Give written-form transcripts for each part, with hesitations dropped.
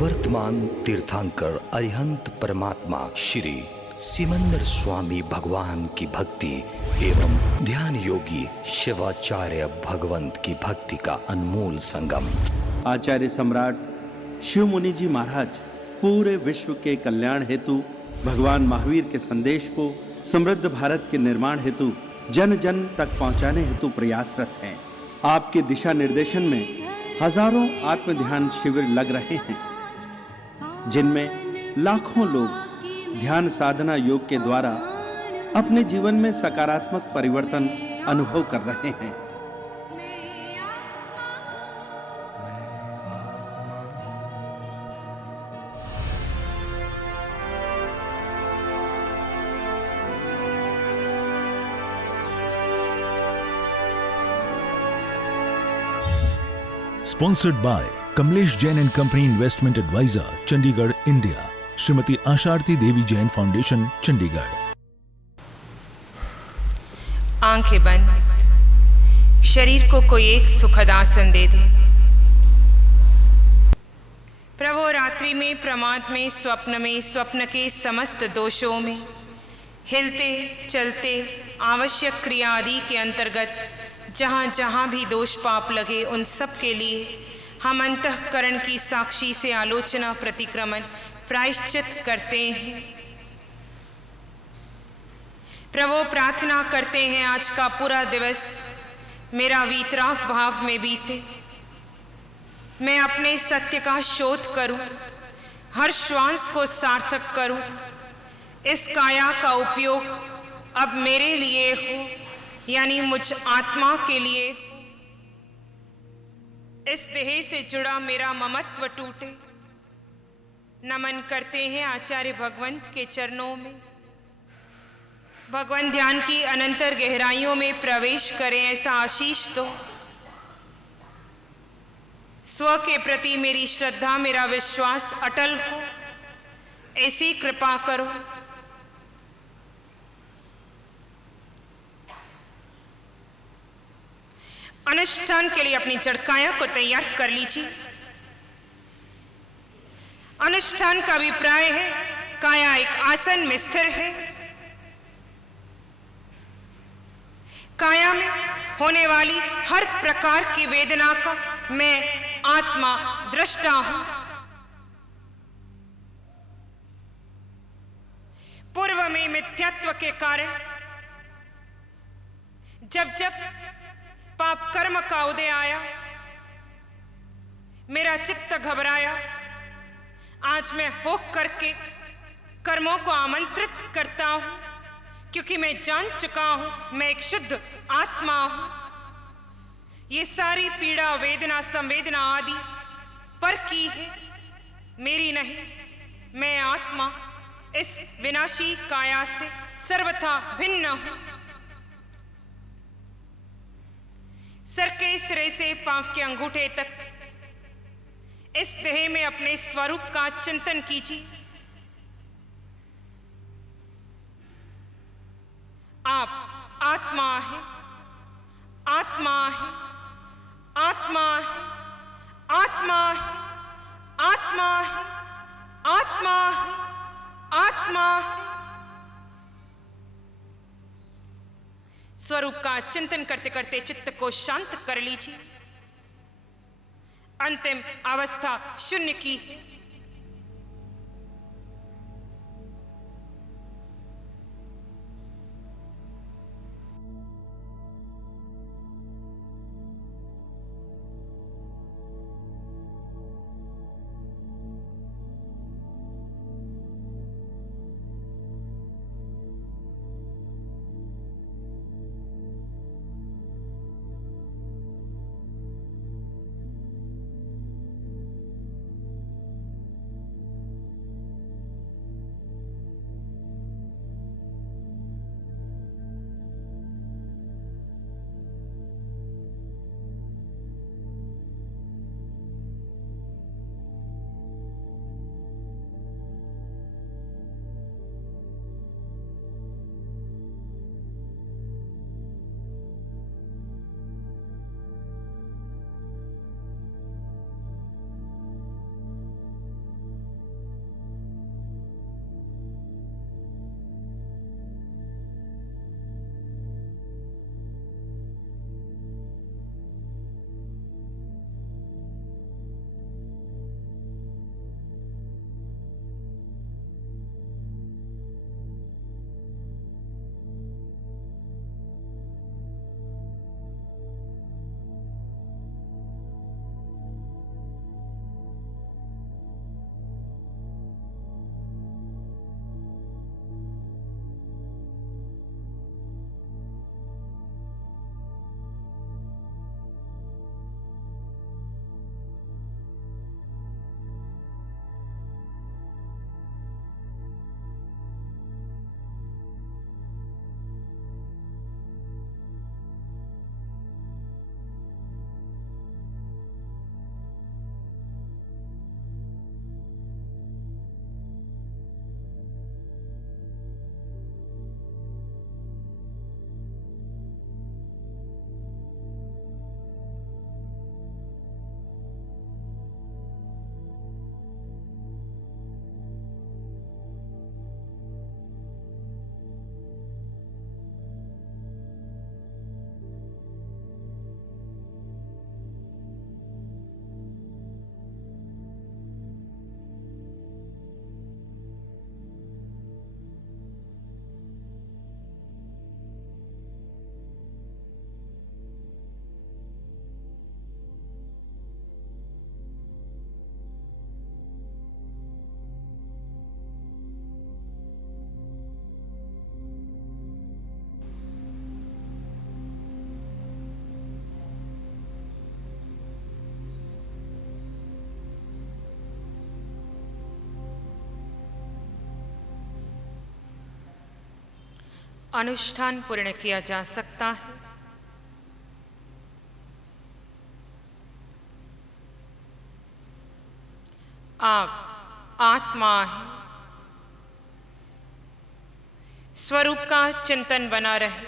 वर्तमान तीर्थंकर अरिहंत परमात्मा श्री सिमंदर स्वामी भगवान की भक्ति एवं ध्यान योगी शिवाचार्य भगवंत की भक्ति का अनमोल संगम। आचार्य सम्राट शिव मुनि जी महाराज पूरे विश्व के कल्याण हेतु भगवान महावीर के संदेश को समृद्ध भारत के निर्माण हेतु जन जन तक पहुंचाने हेतु प्रयासरत हैं। आपके दिशा निर्देशन में हजारों आत्म ध्यान शिविर लग रहे हैं, जिनमें लाखों लोग ध्यान साधना योग के द्वारा अपने जीवन में सकारात्मक परिवर्तन अनुभव कर रहे हैं। Sponsored by Kamlesh Jain and Company Investment Advisor, Chandigarh, India. Shrimati Asharati Devi Jain foundation, Chandigarh. आंखें बंद, शरीर को कोई एक सुखद आसन दे दे। प्रभु रात्रि में, प्रमाद में, स्वप्न के समस्त दोषों में, हिलते चलते आवश्यक क्रिया आदि के अंतर्गत जहाँ जहाँ भी दोष पाप लगे, उन सब के लिए हम अंतःकरण की साक्षी से आलोचना, प्रतिक्रमण, प्रायश्चित करते हैं। प्रभु प्रार्थना करते हैं आज का पूरा दिवस मेरा वीतराग भाव में बीते, मैं अपने सत्य का शोध करूं, हर श्वास को सार्थक करूं, इस काया का उपयोग अब मेरे लिए हो, यानी मुझ आत्मा के लिए। इस देह से जुड़ा मेरा ममत्व टूटे। नमन करते हैं आचार्य भगवंत के चरणों में। भगवान ध्यान की अनंतर गहराइयों में प्रवेश करें, ऐसा आशीष दो। स्व के प्रति मेरी श्रद्धा, मेरा विश्वास अटल हो, ऐसी कृपा करो। अनुष्ठान के लिए अपनी जड़काया को तैयार कर लीजिए। अनुष्ठान का अभिप्राय है काया एक आसन में स्थिर है। काया में होने वाली हर प्रकार की वेदना का मैं आत्मा दृष्टा हूं। पूर्व में मिथ्यात्व के कारण जब जब पाप कर्म का उदय आया, मेरा चित्त घबराया। आज मैं होक करके कर्मों को आमंत्रित करता हूं, क्योंकि मैं जान चुका हूं मैं एक शुद्ध आत्मा हूं। ये सारी पीड़ा, वेदना, संवेदना आदि पर की है, मेरी नहीं। मैं आत्मा इस विनाशी काया से सर्वथा भिन्न हूं। सर के सिरे से पांव के अंगूठे तक इस देह में अपने स्वरूप का चिंतन कीजिए। आप आत्मा है, आत्मा है, आत्मा है, आत्मा है, आत्मा है, आत्मा है, आत्मा है। स्वरूप का चिंतन करते करते चित्त को शांत कर लीजिए। अंतिम अवस्था शून्य की है। अनुष्ठान पूर्ण किया जा सकता है। आप आत्मा है। स्वरूप का चिंतन बना रहे।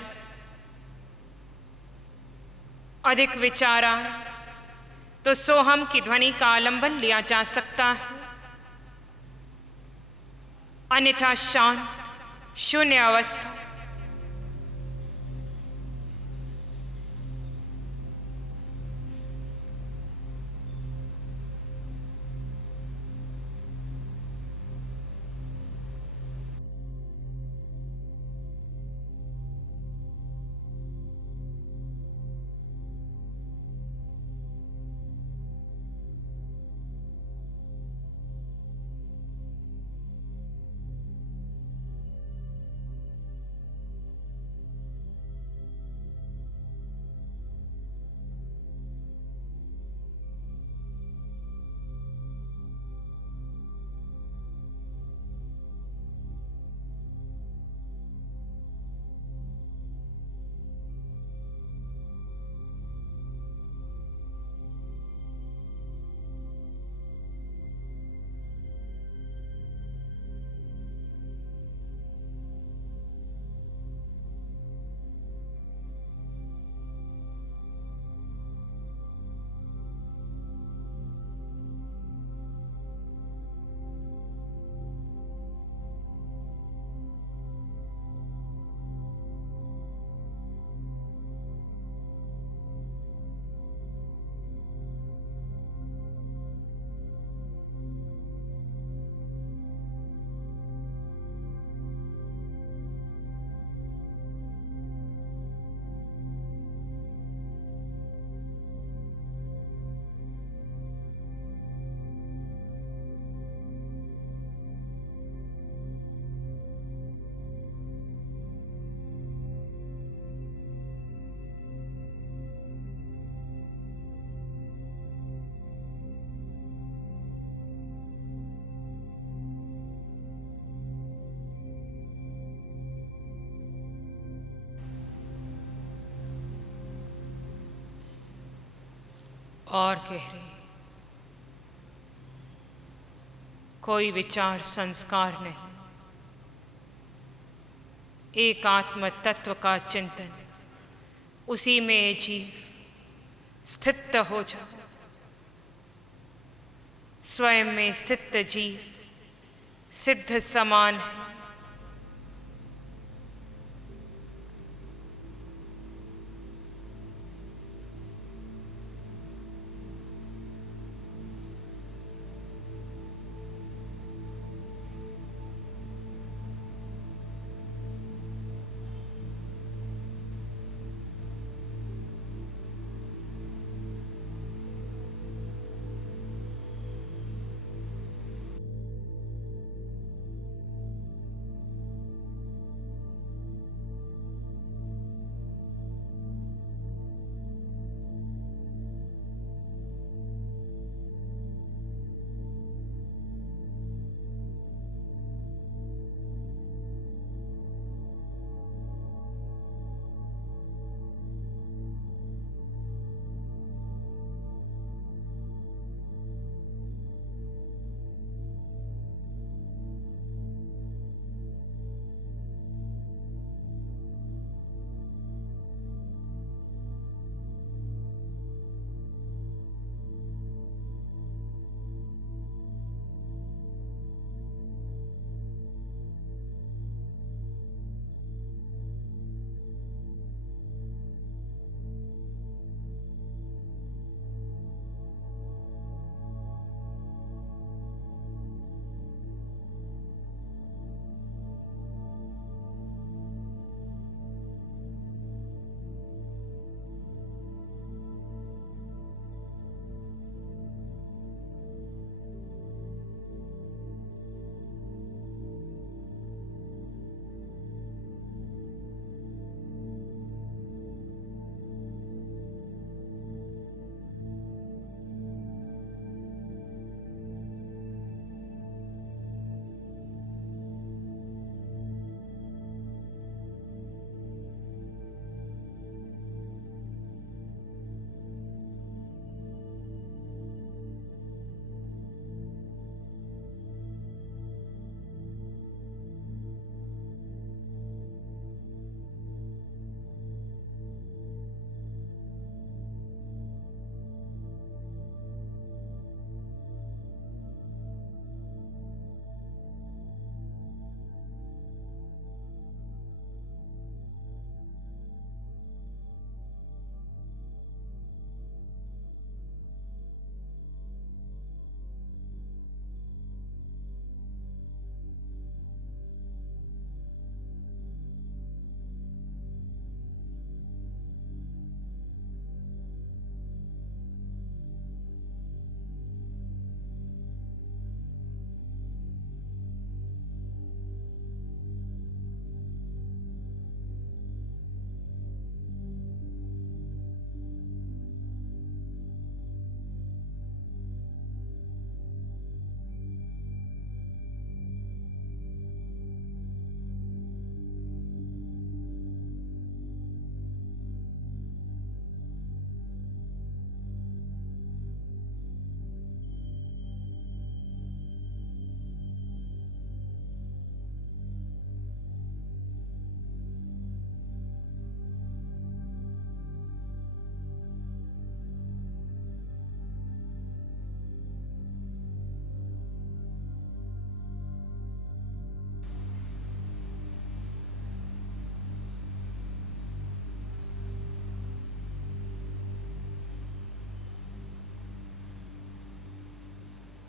अधिक विचार आए तो सोहम की ध्वनि का आलंबन लिया जा सकता है, अन्यथा शांत शून्य अवस्था। और गहरे। कोई विचार संस्कार नहीं, एक आत्म तत्व का चिंतन, उसी में जीव स्थित हो जा। स्वयं में स्थित जीव सिद्ध समान है।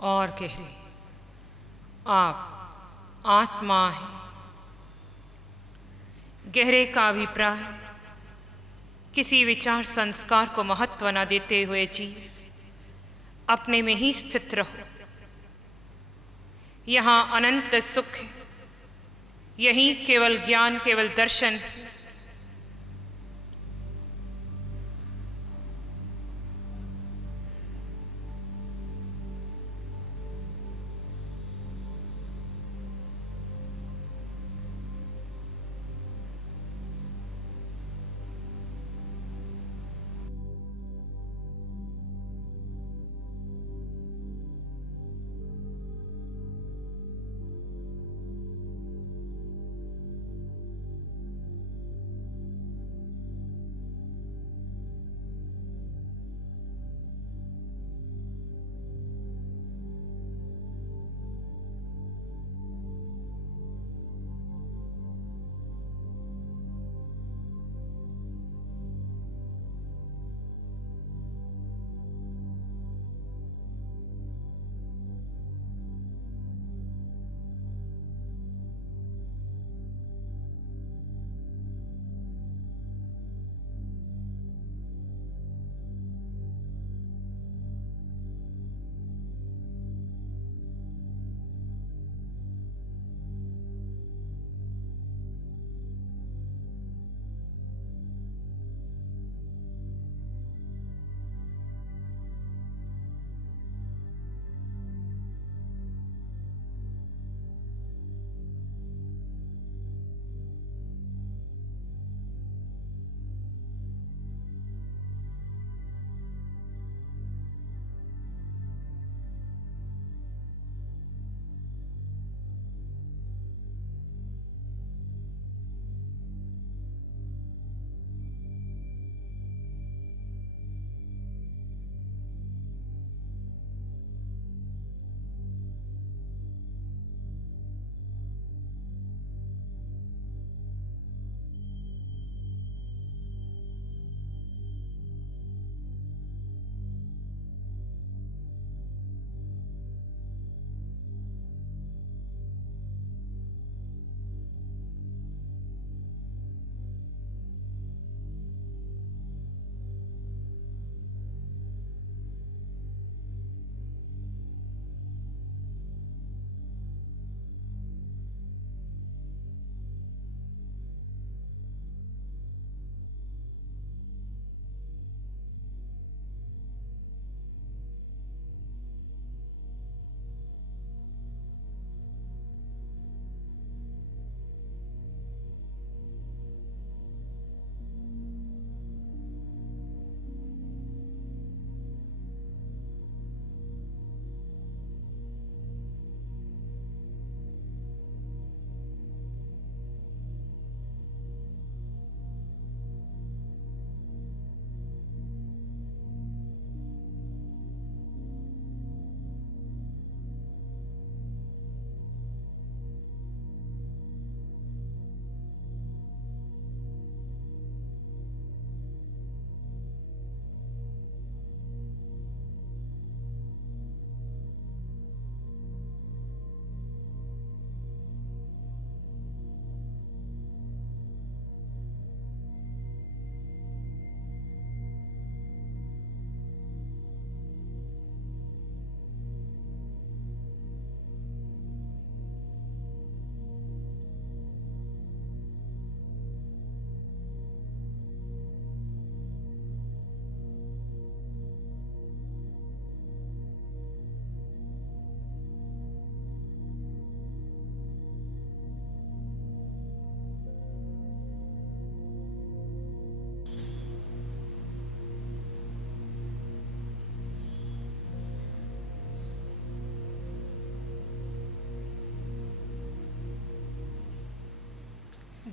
और गहरे। आप आत्मा हैं। गहरे का अभिप्राय किसी विचार संस्कार को महत्व न देते हुए जीव अपने में ही स्थित रहो। यहाँ अनंत सुख है। यही केवल ज्ञान, केवल दर्शन है।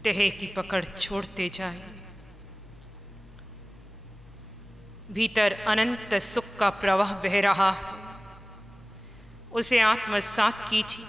देह की पकड़ छोड़ते जाए। भीतर अनंत सुख का प्रवाह बह रहा है, उसे आत्मसात कीजिए।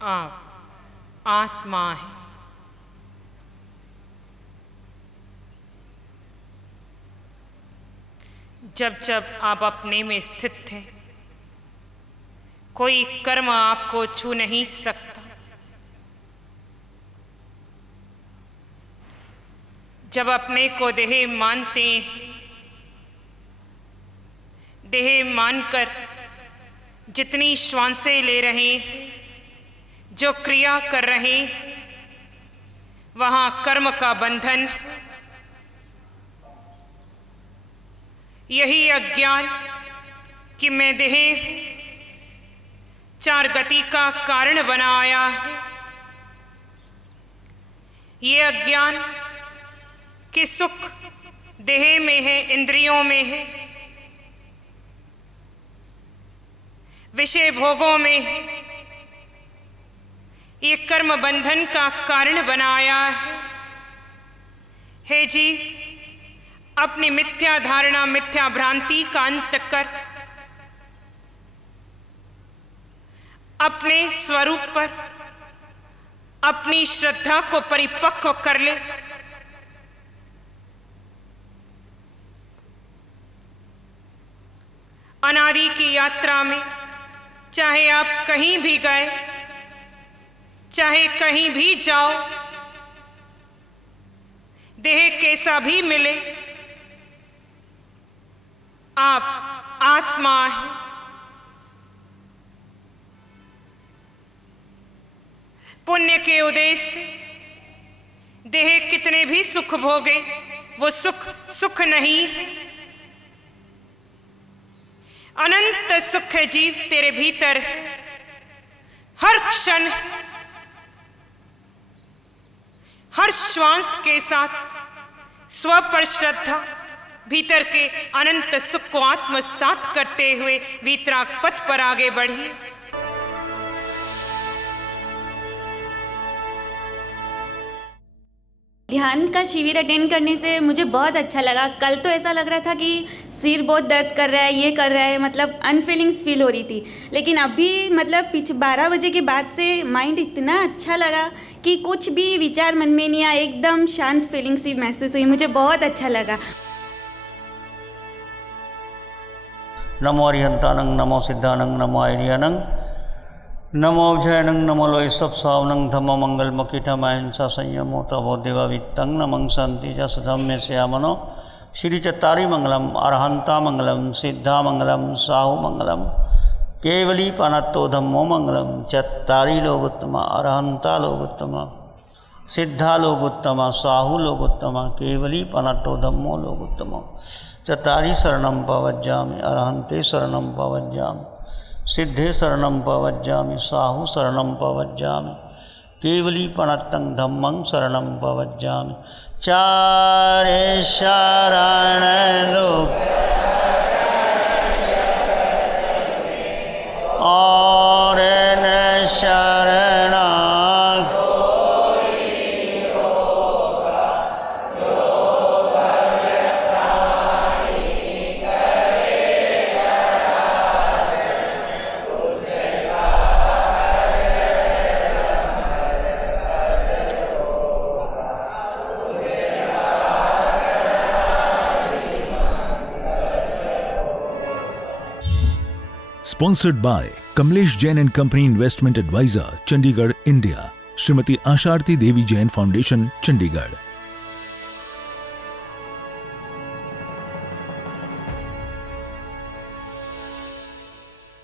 आप आत्मा हैं। जब जब आप अपने में स्थित थे, कोई कर्म आपको छू नहीं सकता। जब अपने को देह मानते हैं, देह मानकर जितनी श्वासें ले रहे हैं, जो क्रिया कर रहे हैं, वहाँ कर्म का बंधन है। यही अज्ञान कि मैं देह चार गति का कारण बनाया है, ये अज्ञान कि सुख देह में है, इंद्रियों में है, विषय भोगों में है, ये कर्म बंधन का कारण बनाया है जीव, अपनी मिथ्या धारणा, मिथ्या भ्रांति का अंत कर अपने स्वरूप पर अपनी श्रद्धा को परिपक्व कर ले। अनादि की यात्रा में चाहे आप कहीं भी गए, चाहे कहीं भी जाओ, देह कैसा भी मिले, आप आत्मा हैं। पुण्य के उद्देश्य से देह कितने भी सुख भोगे, वो सुख सुख नहीं है। अनंत सुख है जीव तेरे भीतर है, हर क्षण, हर श्वास के साथ स्व पर श्रद्धा, भीतर के अनंत सुख को आत्मसात करते हुए वीतराग पथ पर आगे बढ़िए। ध्यान का शिविर अटेंड करने से मुझे बहुत अच्छा लगा। कल तो ऐसा लग रहा था कि सिर बहुत दर्द कर रहा है, ये कर रहा है, मतलब अनफीलिंग्स फील हो रही थी। लेकिन अभी मतलब 12 बजे के बाद से माइंड इतना अच्छा लगा कि कुछ भी विचार मन में नहीं आया, एकदम शांत फीलिंग सी महसूस हुई, मुझे बहुत अच्छा लगा। नमो अरिहंतानंग, नमो सिद्धानंग, नमो आर्यानंग, नमो अभ्ययनंग, नमो लोय सब सावनंग, धम्म मंगल मकीठमायंसा संयमो तवो देवावित्तंग, नमं शांति च सधम्य श्यामनो, श्री चत्तारी मंगलम, अरहंता मंगलम, सिद्धा मंगलम, साहु मंगलम, केवली पानत्तो धम्मो मंगलम। चत्तारी लोग उत्तमा, अरहंता लोग उत्तमा, सिद्धा लोग उत्तमा, साहु लोग उत्तमा, केवली पानत्तो धम्मो लोग उत्तमा। चत्तारी शरणं पवज्जामि, अरहंते शरणं पवज्जामि, सिद्धे शरणं पवज्जामि, साहु शरणं पवज्जामि, केवली पणत्तं धम्मं शरणं पवज्जामि। चारे शरण लोक और न शरणा Sponsored by Kamlesh Jain and Company Investment Advisor, Chandigarh, India. Shrimati Asharti Devi Jain Foundation, Chandigarh.